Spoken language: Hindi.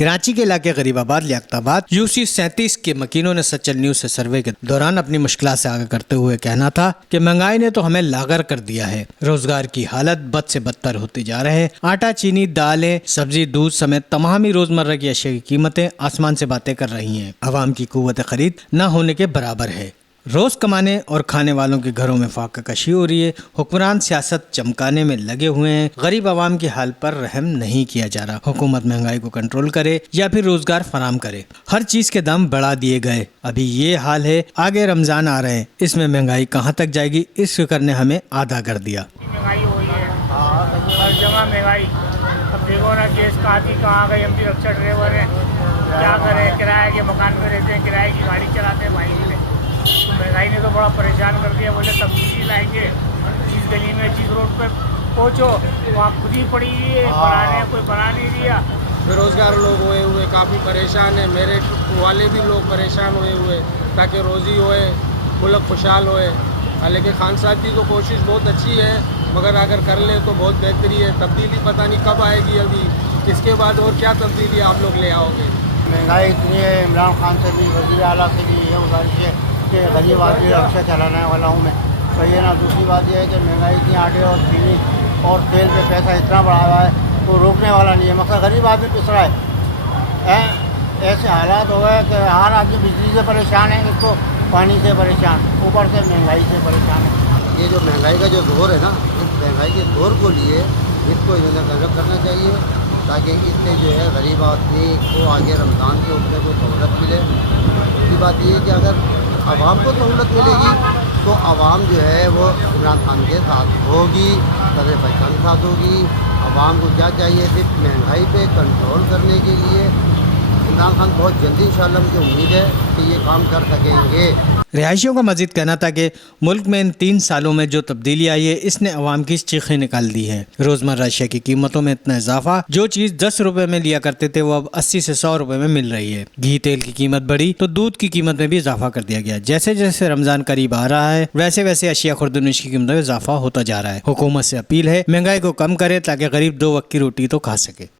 कराची के इलाके गरीबाबाद लियाकताबाद यूसी 37 के मकीनों ने सचल न्यूज से सर्वे के दौरान अपनी मुश्किलात से आगे करते हुए कहना था कि महंगाई ने तो हमें लागर कर दिया है। रोजगार की हालत बद से बदतर होती जा रहे हैं। आटा, चीनी, दालें, सब्जी, दूध समेत तमाम ही रोजमर्रा की अशिया की कीमतें आसमान से बातें कर रही हैं। अवाम की कुव्वत खरीद न होने के बराबर है। रोज कमाने और खाने वालों के घरों में फाका कशी हो रही है। हुक्मरान सियासत चमकाने में लगे हुए हैं। गरीब आवाम की हाल पर रहम नहीं किया जा रहा। हुकूमत महंगाई को कंट्रोल करे या फिर रोजगार फराम करे। हर चीज के दाम बढ़ा दिए गए। अभी ये हाल है, आगे रमजान आ रहे हैं, इसमें महंगाई कहाँ तक जाएगी, इस फिक्र ने हमें आधा कर दिया। महंगाई हो रही है, हर जगह महंगाई। अब देखो ना, केस कहाँ गई। हम भी रक्षा ड्राइवर हैं, क्या करें, किराए के मकान में रहते हैं, किराए की गाड़ी चलाते हैं भाई। तो महंगाई ने तो बड़ा परेशान कर दिया। बोले तब्दीली लाएंगे, जिस गली में जिस रोड पे पहुँचो वहाँ खुद ही पड़ी हुई है, बनाने कोई बना नहीं दिया। बेरोजगार लोग हुए काफ़ी परेशान है। मेरे वाले भी लोग परेशान हुए ताकि रोज़ी होए, मुल्क खुशहाल होए। हालांकि खान साहब की तो कोशिश बहुत अच्छी है, मगर अगर कर ले तो बहुत बेहतरी है। तब्दीली पता नहीं कब आएगी, अभी इसके बाद और क्या तब्दीली आप लोग ले आओगे। महंगाई इतनी है, इमरान खान से भी, वज़ीर आला से भी ये गुजारिश है कि गरीब आदमी रक्षा चलाने वाला हूँ मैं, तो ये ना। दूसरी बात यह है कि महंगाई इतनी, आटे और चीनी और तेल पे पैसा इतना बढ़ा हुआ है तो रोकने वाला नहीं है। मतलब गरीब आदमी पिस रहा है। ऐसे हालात हो गए कि हर आदमी बिजली से परेशान है, इसको पानी से परेशान, ऊपर से महंगाई से परेशान है। ये जो महंगाई का जो दौर है ना, इस महंगाई के दौर को लिए इसको इन्होंने गजब करना चाहिए ताकि इससे जो है गरीब आदमी को आगे रमज़ान के उसमें कोई सहूलत मिले। दूसरी बात ये है कि अगर आवाम को सहूलत मिलेगी तो आवाम जो है वो इमरान खान के साथ होगी, सदर पहचान के साथ होगी। आवाम को क्या चाहिए, सिर्फ महंगाई पे कंट्रोल करने के लिए इमरान खान बहुत जल्दी इंशाल्लाह मुझे उम्मीद है कि ये काम कर सकेंगे। रिहायशियों का मजीद कहना था कि मुल्क में इन 3 सालों में जो तब्दीली आई है, इसने अवाम की चीखें निकाल दी हैं। रोजमर्रा अशिया की कीमतों में इतना इजाफा, जो चीज 10 रुपए में लिया करते थे वो अब 80 से 100 रुपए में मिल रही है। घी तेल की कीमत बढ़ी तो दूध की कीमत में भी इजाफा कर दिया गया। जैसे जैसे रमजान करीब आ रहा है वैसे वैसे अशिया खुर्दनिश की कीमतों में इजाफा होता जा रहा है। हुकूमत से अपील है महंगाई को कम करे ताकि गरीब 2 वक्त की रोटी तो खा सके।